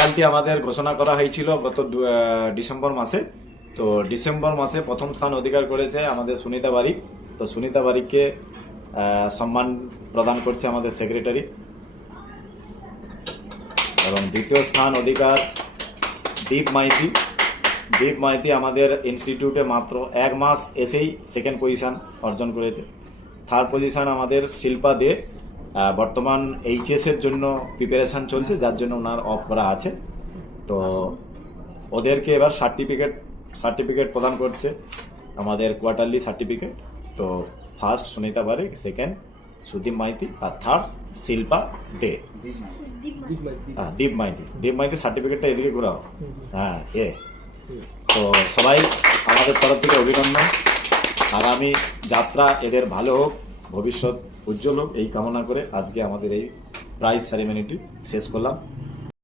রেজাল্টটি আমাদের ঘোষণা করা হয়েছিল গত ডিসেম্বর মাসে। তো ডিসেম্বর মাসে প্রথম স্থান অধিকার করেছে আমাদের সুনিতা বারিক। তো সুনিতা বারিককে সম্মান প্রদান করছে আমাদের সেক্রেটারি। এবং দ্বিতীয় স্থান অধিকার দীপ মাইতি। দীপ মাইতি আমাদের ইনস্টিটিউটে মাত্র 1 মাস এসেই সেকেন্ড পজিশন অর্জন করেছে। থার্ড পজিশন আমাদের শিল্পা দে, বর্তমান এইচএসের জন্য প্রিপারেশান চলছে, যার জন্য ওনার অফ করা আছে। তো ওদেরকে এবার সার্টিফিকেট প্রদান করছে আমাদের কোয়ার্টারলি সার্টিফিকেট। তো ফার্স্ট সুনিতা বারিক, সেকেন্ড সুদীপ মাইতি, আর থার্ড শিল্পা দে। দীপ মাইতি সার্টিফিকেটটা এদিকে ঘোরাও। হ্যাঁ তো সবাই আমাদের তরফ থেকে অভিনন্দন। আগামী যাত্রা এদের ভালো হোক, ভবিষ্যৎ উজ্জ্বল হোক, এই কামনা করে আজকে আমাদের এই প্রাইজ সেরিমনিটি শেষ করলাম।